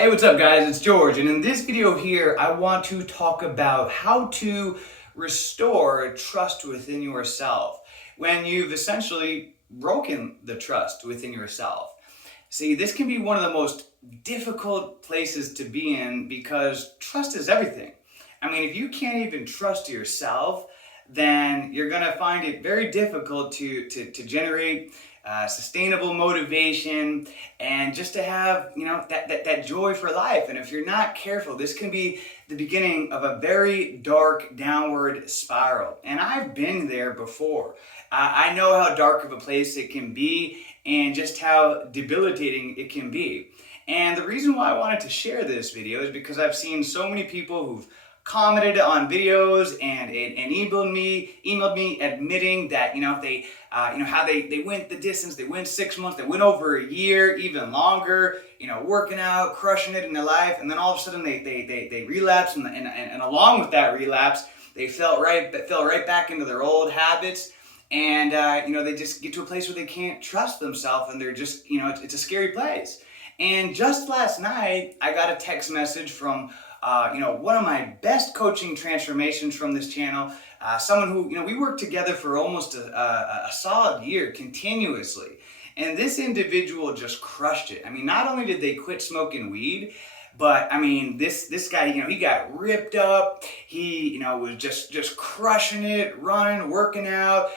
Hey, what's up guys? It's George, and in this video here, I want to talk about how to restore trust within yourself when you've essentially broken the trust within yourself. See, this can be one of the most difficult places to be in because trust is everything. I mean, if you can't even trust yourself, then you're going to find it very difficult to generate sustainable motivation and just to have that joy for life. And if you're not careful, this can be the beginning of a very dark downward spiral, and I've been there before. I know how dark of a place it can be and just how debilitating it can be. And the reason why I wanted to share this video is because I've seen so many people who've commented on videos and emailed me admitting that they how they went the distance. They went 6 months, they went over a year, even longer, working out, crushing it in their life, and then all of a sudden they relapse, and along with that relapse, they fell right back into their old habits. And they just get to a place where they can't trust themselves, and they're just it's a scary place. And just last night I got a text message from one of my best coaching transformations from this channel, someone who, we worked together for almost a solid year continuously. And this individual just crushed it. I mean, not only did they quit smoking weed, but I mean, this guy, he got ripped up. He, was just crushing it, running, working out.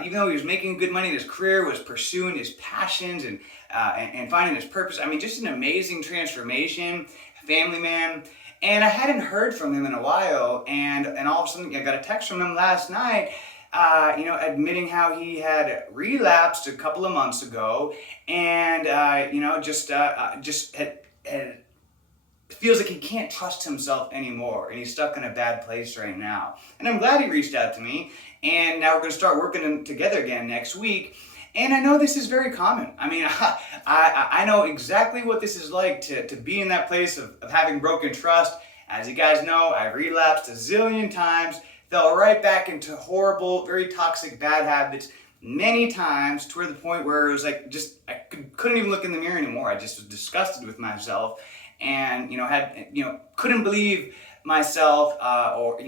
Even though he was making good money in his career, was pursuing his passions and finding his purpose. I mean, just an amazing transformation, family man. And I hadn't heard from him in a while, and all of a sudden I got a text from him last night, admitting how he had relapsed a couple of months ago, and just had feels like he can't trust himself anymore, and he's stuck in a bad place right now. And I'm glad he reached out to me, and now we're going to start working together again next week. And I know this is very common. I mean, I know exactly what this is like to be in that place of having broken trust. As you guys know, I relapsed a zillion times, fell right back into horrible, very toxic, bad habits many times, to the point where it was like I couldn't even look in the mirror anymore. I just was disgusted with myself, and couldn't believe myself, or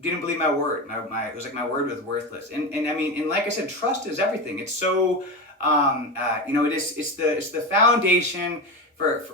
didn't believe my word. It was like my word was worthless. And I mean, and like I said, trust is everything. It's so it's the foundation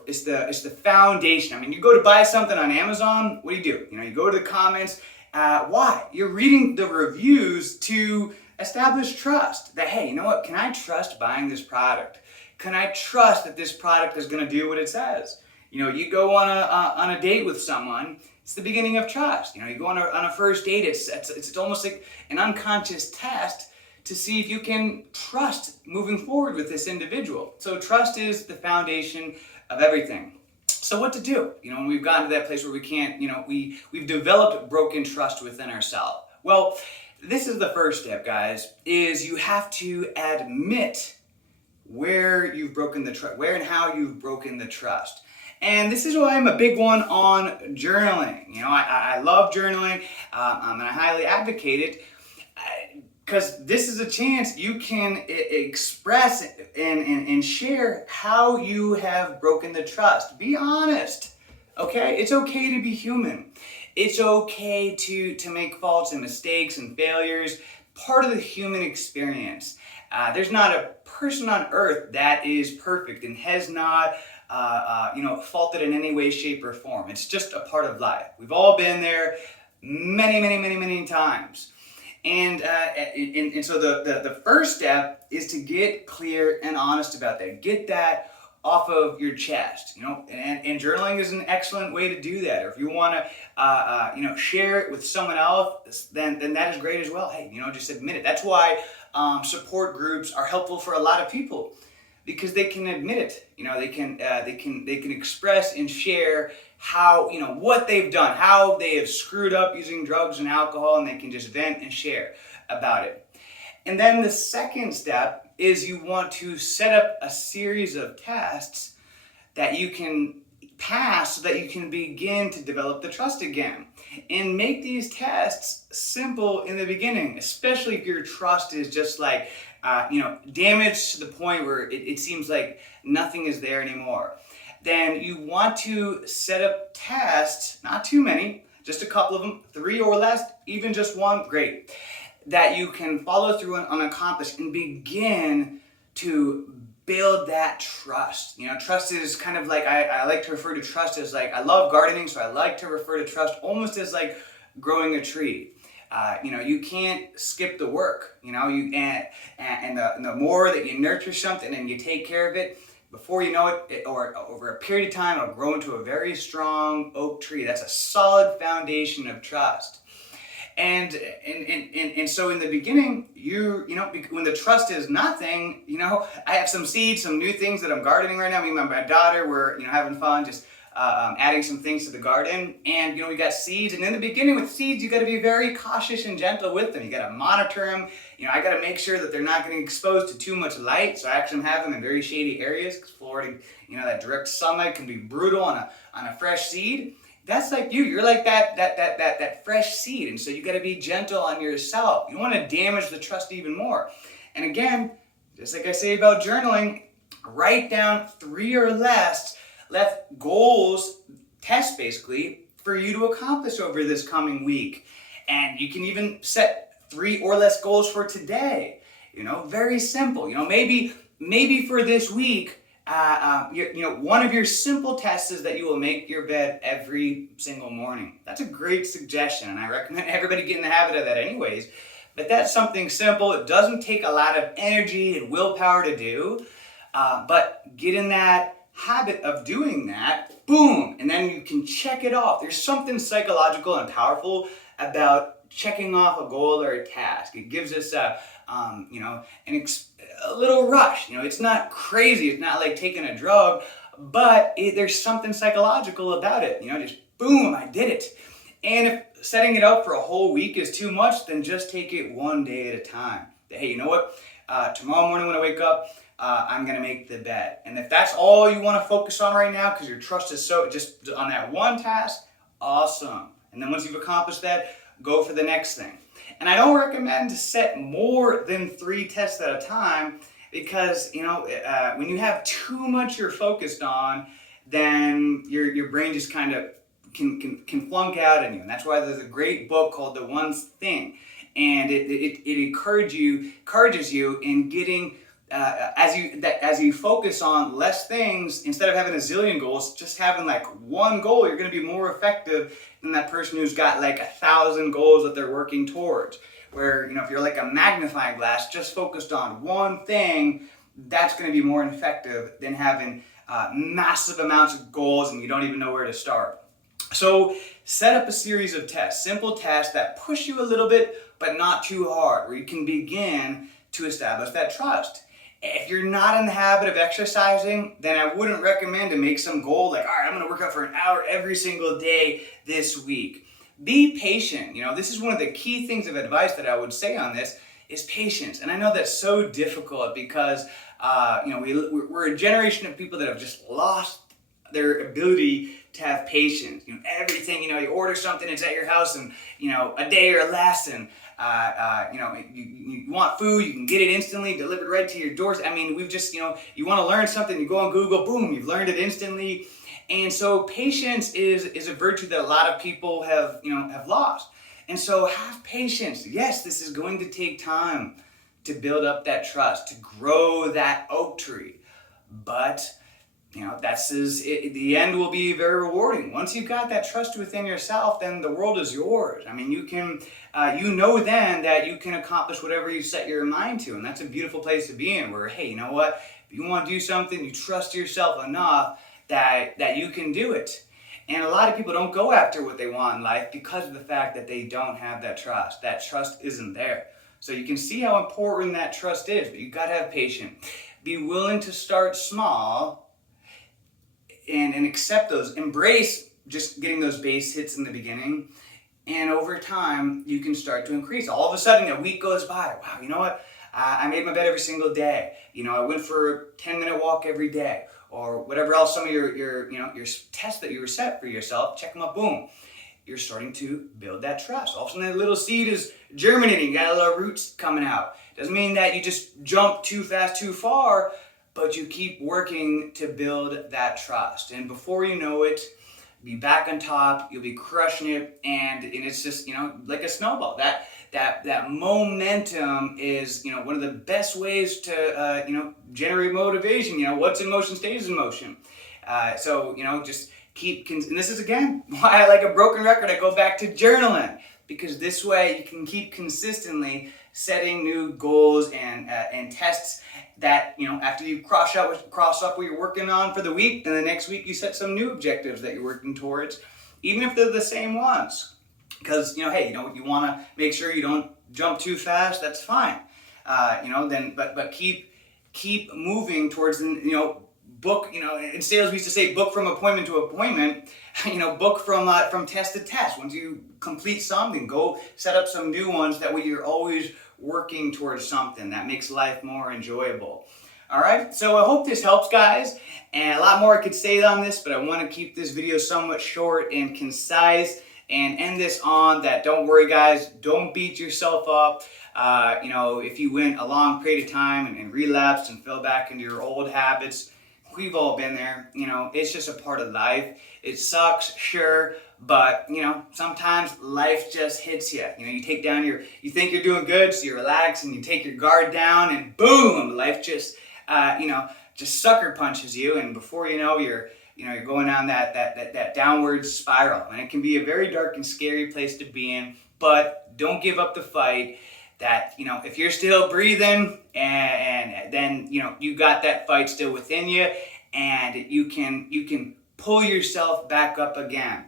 it's the foundation. I mean, you go to buy something on Amazon, what do? You go to the comments. Why? You're reading the reviews to establish trust. That, hey, you know what? Can I trust buying this product? Can I trust that this product is going to do what it says? You go on a date with someone. It's the beginning of trust. You go on a first date. It's almost like an unconscious test to see if you can trust moving forward with this individual. So trust is the foundation of everything. So what to do? When we've gotten to that place where we can't, we've developed broken trust within ourselves. Well, this is the first step, guys, is you have to admit where you've broken the trust, where and how you've broken the trust. And this is why I'm a big one on journaling. I love journaling, and I highly advocate it, because this is a chance you can express and share how you have broken the trust. Be honest, okay? It's okay to be human. It's okay to make faults and mistakes and failures. Part of the human experience. There's not a person on earth that is perfect and has not faulted in any way, shape, or form. It's just a part of life. We've all been there many times. And so the first step is to get clear and honest about that. Get that off of your chest, and journaling is an excellent way to do that. Or if you want to, share it with someone else, then that is great as well. Hey, just admit it. That's why support groups are helpful for a lot of people, because they can admit it. They can express and share how, what they've done, how they have screwed up using drugs and alcohol, and they can just vent and share about it. And then the second step is you want to set up a series of tests that you can pass so that you can begin to develop the trust again. And make these tests simple in the beginning, especially if your trust is just like, damaged to the point where it seems like nothing is there anymore. then you want to set up tests, not too many, just a couple of them, 3 or less, even just one, great, that you can follow through and accomplish and begin to build that trust. Trust is kind of like, I like to refer to trust as like, I love gardening, so I like to refer to trust almost as like growing a tree. You can't skip the work. And the more that you nurture something and you take care of it, before you know it, or over a period of time, it'll grow into a very strong oak tree. That's a solid foundation of trust. And so in the beginning, when the trust is nothing, I have some seeds, some new things that I'm gardening right now. Me and my daughter, we're having fun, just adding some things to the garden. And we got seeds. And in the beginning with seeds, you got to be very cautious and gentle with them. You got to monitor them. I got to make sure that they're not getting exposed to too much light. So I actually have them in very shady areas because Florida, that direct sunlight can be brutal on a fresh seed. That's like you. You're like that fresh seed. And so you got to be gentle on yourself. You don't want to damage the trust even more. And again, just like I say about journaling, write down 3 or less goals, tests basically, for you to accomplish over this coming week. And you can even set 3 or less goals for today. Very simple. Maybe for this week, one of your simple tests is that you will make your bed every single morning. That's a great suggestion, and I recommend everybody get in the habit of that anyways. But that's something simple. It doesn't take a lot of energy and willpower to do, but get in that habit of doing that, boom, and then you can check it off. There's something psychological and powerful about checking off a goal or a task. It gives us a little rush. It's not crazy. It's not like taking a drug, but there's something psychological about it. Just boom, I did it. And if setting it up for a whole week is too much, then just take it one day at a time. Hey, you know what? Tomorrow morning when I wake up, I'm going to make the bed. And if that's all you want to focus on right now because your trust is so just on that one task, awesome. And then once you've accomplished that, go for the next thing. And I don't recommend to set more than 3 tests at a time because, when you have too much you're focused on, then your brain just kind of can flunk out on you. And that's why there's a great book called The One Thing. And it encourages you in getting, as you focus on less things, instead of having a zillion goals, just having like one goal, you're going to be more effective than that person who's got like 1,000 goals that they're working towards. Where, if you're like a magnifying glass, just focused on one thing, that's going to be more effective than having massive amounts of goals and you don't even know where to start. So set up a series of tests, simple tests that push you a little bit, but not too hard, where you can begin to establish that trust. If you're not in the habit of exercising, then I wouldn't recommend to make some goal like, all right, I'm going to work out for an hour every single day this week. Be patient. This is one of the key things of advice that I would say on this is patience. And I know that's so difficult because, we're a generation of people that have just lost their ability to have patience. Everything, you order something, it's at your house in, a day or less, and you want food, you can get it instantly delivered right to your doors. We've just, you want to learn something, you go on Google, boom, you've learned it instantly. And so patience is a virtue that a lot of people have lost. And so have patience. Yes, this is going to take time to build up that trust, to grow that oak tree. But the end will be very rewarding. Once you've got that trust within yourself, then the world is yours. You can, then that you can accomplish whatever you set your mind to. And that's a beautiful place to be in where, hey, you know what? If you want to do something, you trust yourself enough that you can do it. And a lot of people don't go after what they want in life because of the fact that they don't have that trust. That trust isn't there. So you can see how important that trust is, but you've got to have patience. Be willing to start small and accept those. Embrace just getting those base hits in the beginning. And over time, you can start to increase. All of a sudden, a week goes by. Wow, you know what? I made my bed every single day. I went for a 10-minute walk every day. Or whatever else, some of your tests that you were set for yourself, check them up, boom. You're starting to build that trust. All of a sudden, that little seed is germinating, you got little roots coming out. Doesn't mean that you just jump too fast, too far, but you keep working to build that trust. And before you know it, be back on top, you'll be crushing it, and it's just, like a snowball. That momentum is, one of the best ways to, generate motivation. What's in motion stays in motion. So, just and this is again why I like a broken record. I go back to journaling, because this way you can keep consistently setting new goals and tests that, after you cross up what you're working on for the week, then the next week you set some new objectives that you're working towards, even if they're the same ones. Because, hey, you want to make sure you don't jump too fast, that's fine. But keep moving towards, book, in sales we used to say book from appointment to appointment, book from test to test. Once you complete something, go set up some new ones. That way you're always working towards something that makes life more enjoyable. All right, so I hope this helps, guys. And a lot more I could say on this, but I want to keep this video somewhat short and concise and end this on that. Don't worry, guys. Don't beat yourself up. If you went a long period of time and relapsed and fell back into your old habits, we've all been there. It's just a part of life. It sucks, sure, but sometimes life just hits you. You take down you think you're doing good, so you relax and you take your guard down, and boom, life just just sucker punches you, and before you know, you're going down that downward spiral, and it can be a very dark and scary place to be in. But don't give up the fight. That if you're still breathing, and then you got that fight still within you, and you can pull yourself back up again.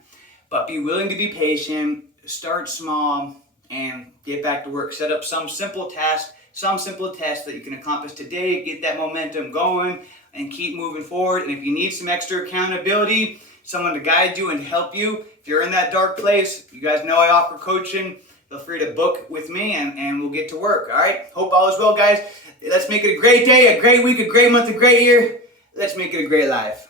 But be willing to be patient, start small, and get back to work. Set up some simple test that you can accomplish today, get that momentum going, and keep moving forward. And if you need some extra accountability, someone to guide you and help you, if you're in that dark place, you guys know I offer coaching. Feel free to book with me, and we'll get to work. All right? Hope all is well, guys. Let's make it a great day, a great week, a great month, a great year. Let's make it a great life.